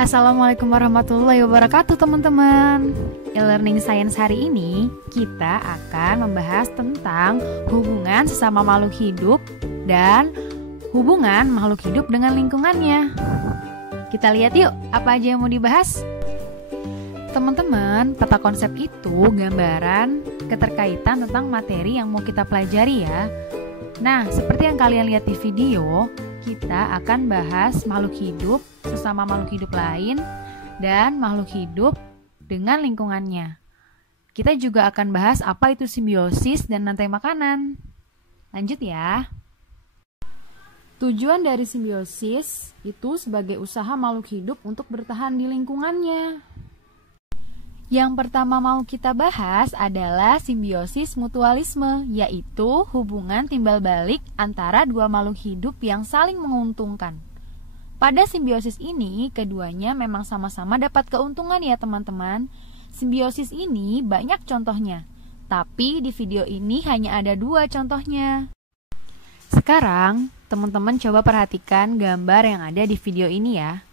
Assalamualaikum warahmatullahi wabarakatuh teman-teman. E-learning science hari ini kita akan membahas tentang hubungan sesama makhluk hidup dan hubungan makhluk hidup dengan lingkungannya. Kita lihat yuk apa aja yang mau dibahas. Teman-teman, peta konsep itu gambaran keterkaitan tentang materi yang mau kita pelajari ya. Nah, seperti yang kalian lihat di video, kita akan bahas makhluk hidup sesama makhluk hidup lain dan makhluk hidup dengan lingkungannya. Kita juga akan bahas apa itu simbiosis dan rantai makanan. Lanjut ya. Tujuan dari simbiosis itu sebagai usaha makhluk hidup untuk bertahan di lingkungannya. Yang pertama mau kita bahas adalah simbiosis mutualisme, yaitu hubungan timbal balik antara dua makhluk hidup yang saling menguntungkan. Pada simbiosis ini, keduanya memang sama-sama dapat keuntungan ya teman-teman. Simbiosis ini banyak contohnya, tapi di video ini hanya ada 2 contohnya. Sekarang, teman-teman coba perhatikan gambar yang ada di video ini ya.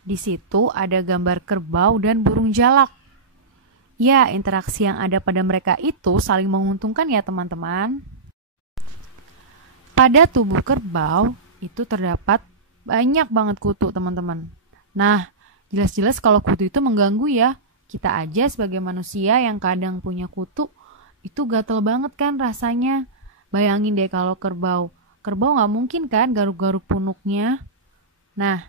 Di situ ada gambar kerbau dan burung jalak. Ya, interaksi yang ada pada mereka itu saling menguntungkan ya teman-teman. Pada tubuh kerbau itu terdapat banyak banget kutu teman-teman. Nah, jelas-jelas kalau kutu itu mengganggu ya. Kita aja sebagai manusia yang kadang punya kutu, itu gatel banget kan rasanya. Bayangin deh kalau kerbau. Kerbau gak mungkin kan garuk-garuk punuknya. Nah,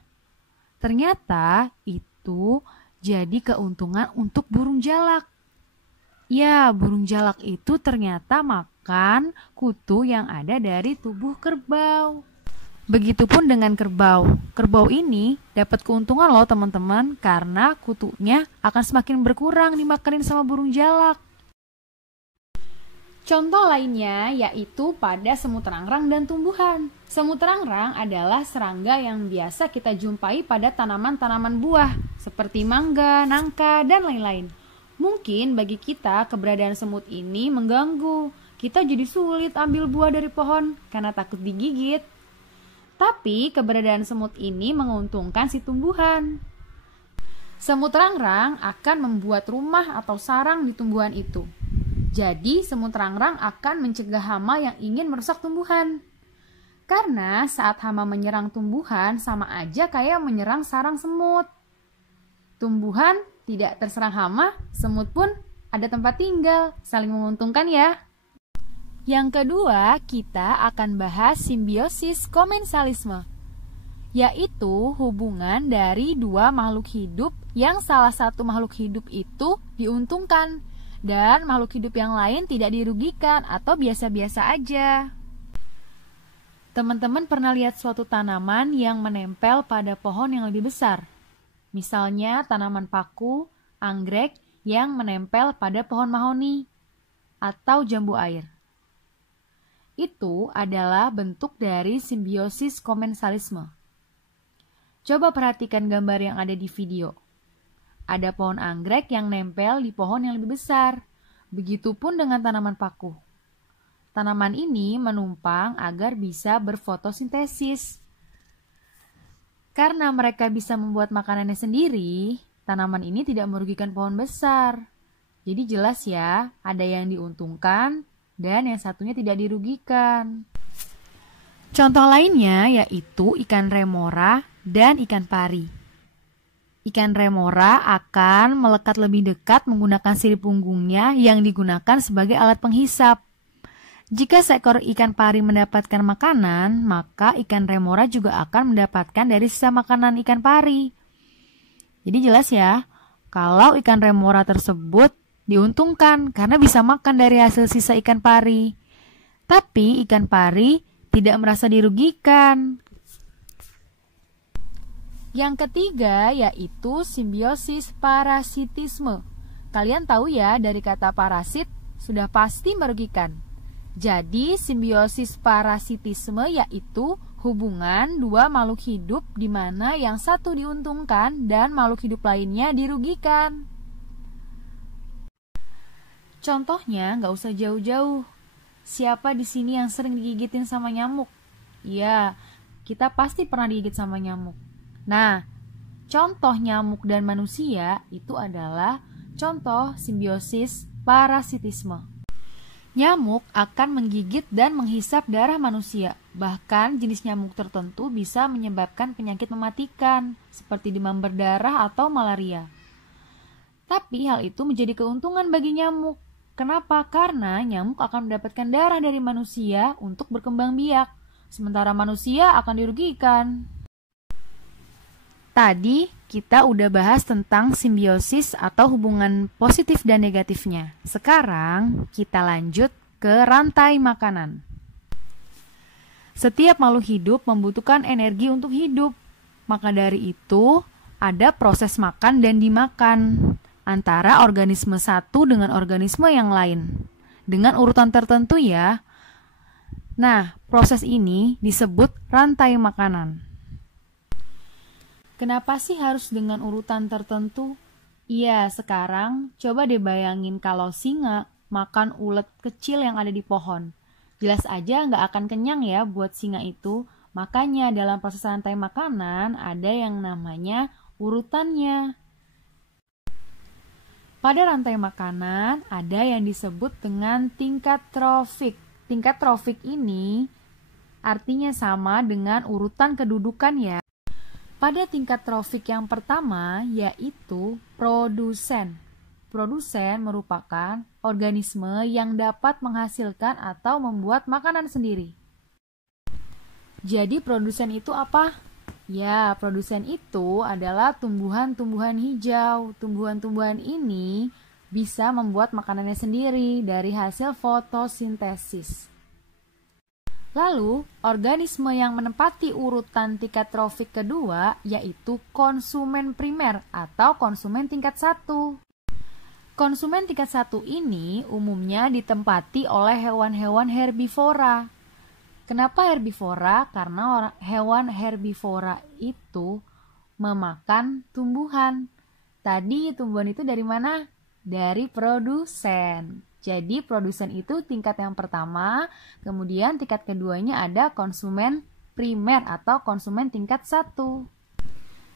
ternyata itu jadi keuntungan untuk burung jalak. Ya, burung jalak itu ternyata makan kutu yang ada dari tubuh kerbau. Begitupun dengan kerbau. Kerbau ini dapat keuntungan loh teman-teman, karena kutunya akan semakin berkurang dimakanin sama burung jalak. Contoh lainnya yaitu pada semut rangrang dan tumbuhan. Semut rangrang adalah serangga yang biasa kita jumpai pada tanaman-tanaman buah seperti mangga, nangka, dan lain-lain. Mungkin bagi kita keberadaan semut ini mengganggu. Kita jadi sulit ambil buah dari pohon karena takut digigit. Tapi keberadaan semut ini menguntungkan si tumbuhan. Semut rangrang akan membuat rumah atau sarang di tumbuhan itu. Jadi semut rangrang akan mencegah hama yang ingin merusak tumbuhan. Karena saat hama menyerang tumbuhan sama aja kayak menyerang sarang semut. Tumbuhan tidak terserang hama, semut pun ada tempat tinggal, saling menguntungkan ya. Yang kedua, kita akan bahas simbiosis komensalisme, yaitu hubungan dari dua makhluk hidup yang salah satu makhluk hidup itu diuntungkan dan makhluk hidup yang lain tidak dirugikan atau biasa-biasa aja. Teman-teman pernah lihat suatu tanaman yang menempel pada pohon yang lebih besar? Misalnya tanaman paku, anggrek yang menempel pada pohon mahoni atau jambu air. Itu adalah bentuk dari simbiosis komensalisme. Coba perhatikan gambar yang ada di video. Ada pohon anggrek yang nempel di pohon yang lebih besar. Begitupun dengan tanaman paku. Tanaman ini menumpang agar bisa berfotosintesis. Karena mereka bisa membuat makanannya sendiri, tanaman ini tidak merugikan pohon besar. Jadi jelas ya, ada yang diuntungkan dan yang satunya tidak dirugikan. Contoh lainnya yaitu ikan remora dan ikan pari. Ikan remora akan melekat lebih dekat menggunakan sirip punggungnya yang digunakan sebagai alat penghisap. Jika seekor ikan pari mendapatkan makanan, maka ikan remora juga akan mendapatkan dari sisa makanan ikan pari. Jadi jelas ya, kalau ikan remora tersebut diuntungkan karena bisa makan dari hasil sisa ikan pari. Tapi ikan pari tidak merasa dirugikan. Yang ketiga yaitu simbiosis parasitisme. Kalian tahu ya dari kata parasit sudah pasti merugikan. Jadi simbiosis parasitisme yaitu hubungan dua makhluk hidup di mana yang satu diuntungkan dan makhluk hidup lainnya dirugikan. Contohnya nggak usah jauh-jauh. Siapa di sini yang sering digigitin sama nyamuk? Iya, kita pasti pernah digigit sama nyamuk. Nah, contoh nyamuk dan manusia itu adalah contoh simbiosis parasitisme. Nyamuk akan menggigit dan menghisap darah manusia. Bahkan jenis nyamuk tertentu bisa menyebabkan penyakit mematikan, seperti demam berdarah atau malaria. Tapi hal itu menjadi keuntungan bagi nyamuk. Kenapa? Karena nyamuk akan mendapatkan darah dari manusia untuk berkembang biak, sementara manusia akan dirugikan. Tadi kita udah bahas tentang simbiosis atau hubungan positif dan negatifnya. Sekarang kita lanjut ke rantai makanan. Setiap makhluk hidup membutuhkan energi untuk hidup. Maka dari itu, ada proses makan dan dimakan antara organisme satu dengan organisme yang lain. Dengan urutan tertentu ya. Nah, proses ini disebut rantai makanan. Kenapa sih harus dengan urutan tertentu? Iya, sekarang coba deh bayangin kalau singa makan ulet kecil yang ada di pohon. Jelas aja nggak akan kenyang ya buat singa itu. Makanya dalam proses rantai makanan ada yang namanya urutannya. Pada rantai makanan ada yang disebut dengan tingkat trofik. Tingkat trofik ini artinya sama dengan urutan kedudukan ya. Pada tingkat trofik yang pertama yaitu produsen. Produsen merupakan organisme yang dapat menghasilkan atau membuat makanan sendiri. Jadi produsen itu apa? Ya, produsen itu adalah tumbuhan-tumbuhan hijau. Tumbuhan-tumbuhan ini bisa membuat makanannya sendiri dari hasil fotosintesis. Lalu, organisme yang menempati urutan tingkat trofik kedua yaitu konsumen primer atau konsumen tingkat 1. Konsumen tingkat 1 ini umumnya ditempati oleh hewan-hewan herbivora. Kenapa herbivora? Karena hewan herbivora itu memakan tumbuhan. Tadi tumbuhan itu dari mana? Dari produsen. Jadi produsen itu tingkat yang pertama, kemudian tingkat keduanya ada konsumen primer atau konsumen tingkat 1.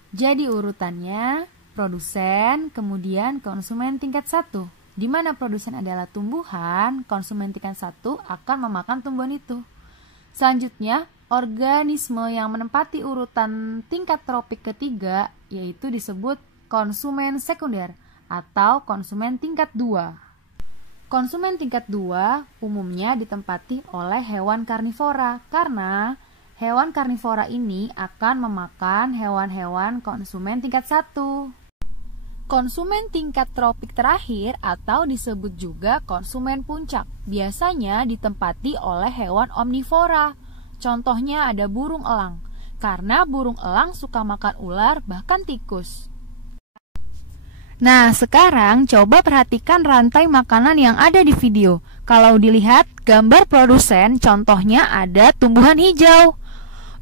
Jadi urutannya produsen, kemudian konsumen tingkat 1. Di mana produsen adalah tumbuhan, konsumen tingkat 1 akan memakan tumbuhan itu. Selanjutnya, organisme yang menempati urutan tingkat tropik ketiga yaitu disebut konsumen sekunder atau konsumen tingkat 2. Konsumen tingkat 2 umumnya ditempati oleh hewan karnivora karena hewan karnivora ini akan memakan hewan-hewan konsumen tingkat 1. Konsumen tingkat tropik terakhir atau disebut juga konsumen puncak biasanya ditempati oleh hewan omnivora. Contohnya ada burung elang karena burung elang suka makan ular bahkan tikus. Nah, sekarang coba perhatikan rantai makanan yang ada di video. Kalau dilihat gambar produsen, contohnya ada tumbuhan hijau.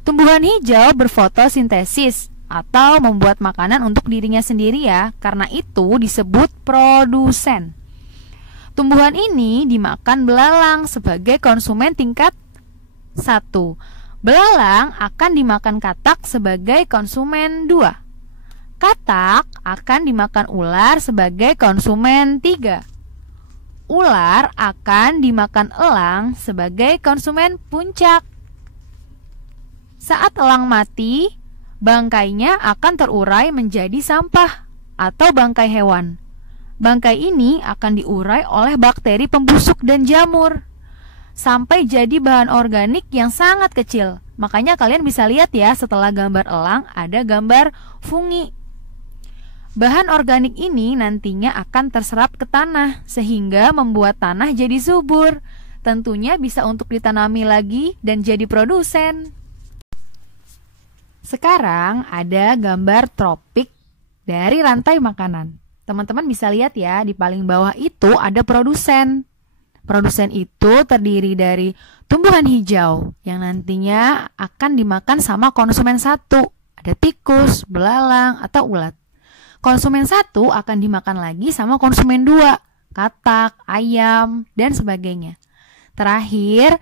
Tumbuhan hijau berfotosintesis atau membuat makanan untuk dirinya sendiri ya. Karena itu disebut produsen. Tumbuhan ini dimakan belalang sebagai konsumen tingkat 1. Belalang akan dimakan katak sebagai konsumen 2. Katak akan dimakan ular sebagai konsumen 3. Ular akan dimakan elang sebagai konsumen puncak. Saat elang mati, bangkainya akan terurai menjadi sampah atau bangkai hewan. Bangkai ini akan diurai oleh bakteri pembusuk dan jamur sampai jadi bahan organik yang sangat kecil. Makanya kalian bisa lihat ya, setelah gambar elang ada gambar fungi. Bahan organik ini nantinya akan terserap ke tanah sehingga membuat tanah jadi subur. Tentunya bisa untuk ditanami lagi dan jadi produsen. Sekarang ada gambar tropik dari rantai makanan. Teman-teman bisa lihat ya, di paling bawah itu ada produsen. Produsen itu terdiri dari tumbuhan hijau yang nantinya akan dimakan sama konsumen 1. Ada tikus, belalang, atau ulat. Konsumen 1 akan dimakan lagi sama konsumen 2, katak, ayam, dan sebagainya. Terakhir,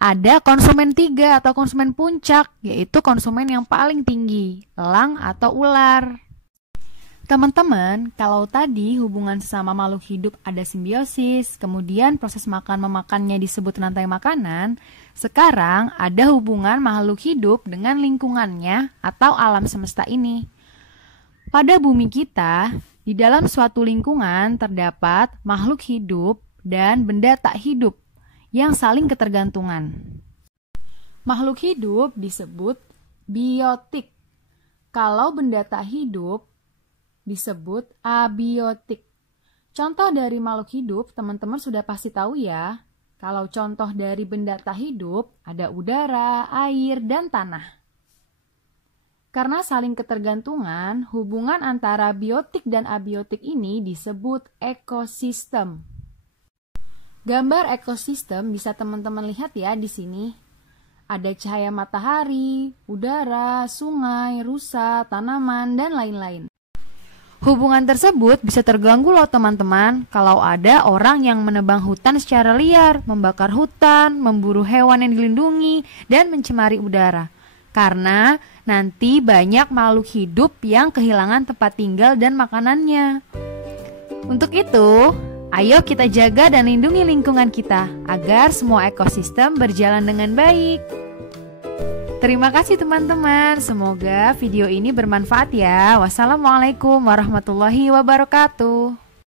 ada konsumen 3 atau konsumen puncak, yaitu konsumen yang paling tinggi, elang atau ular. Teman-teman, kalau tadi hubungan sesama makhluk hidup ada simbiosis, kemudian proses makan-memakannya disebut rantai makanan, sekarang ada hubungan makhluk hidup dengan lingkungannya atau alam semesta ini. Pada bumi kita, di dalam suatu lingkungan terdapat makhluk hidup dan benda tak hidup yang saling ketergantungan. Makhluk hidup disebut biotik. Kalau benda tak hidup disebut abiotik. Contoh dari makhluk hidup, teman-teman sudah pasti tahu ya. Kalau contoh dari benda tak hidup, ada udara, air, dan tanah. Karena saling ketergantungan, hubungan antara biotik dan abiotik ini disebut ekosistem. Gambar ekosistem bisa teman-teman lihat ya di sini. Ada cahaya matahari, udara, sungai, rusa, tanaman, dan lain-lain. Hubungan tersebut bisa terganggu loh teman-teman kalau ada orang yang menebang hutan secara liar, membakar hutan, memburu hewan yang dilindungi, dan mencemari udara. Karena nanti banyak makhluk hidup yang kehilangan tempat tinggal dan makanannya. Untuk itu, ayo kita jaga dan lindungi lingkungan kita agar semua ekosistem berjalan dengan baik. Terima kasih teman-teman, semoga video ini bermanfaat ya. Wassalamualaikum warahmatullahi wabarakatuh.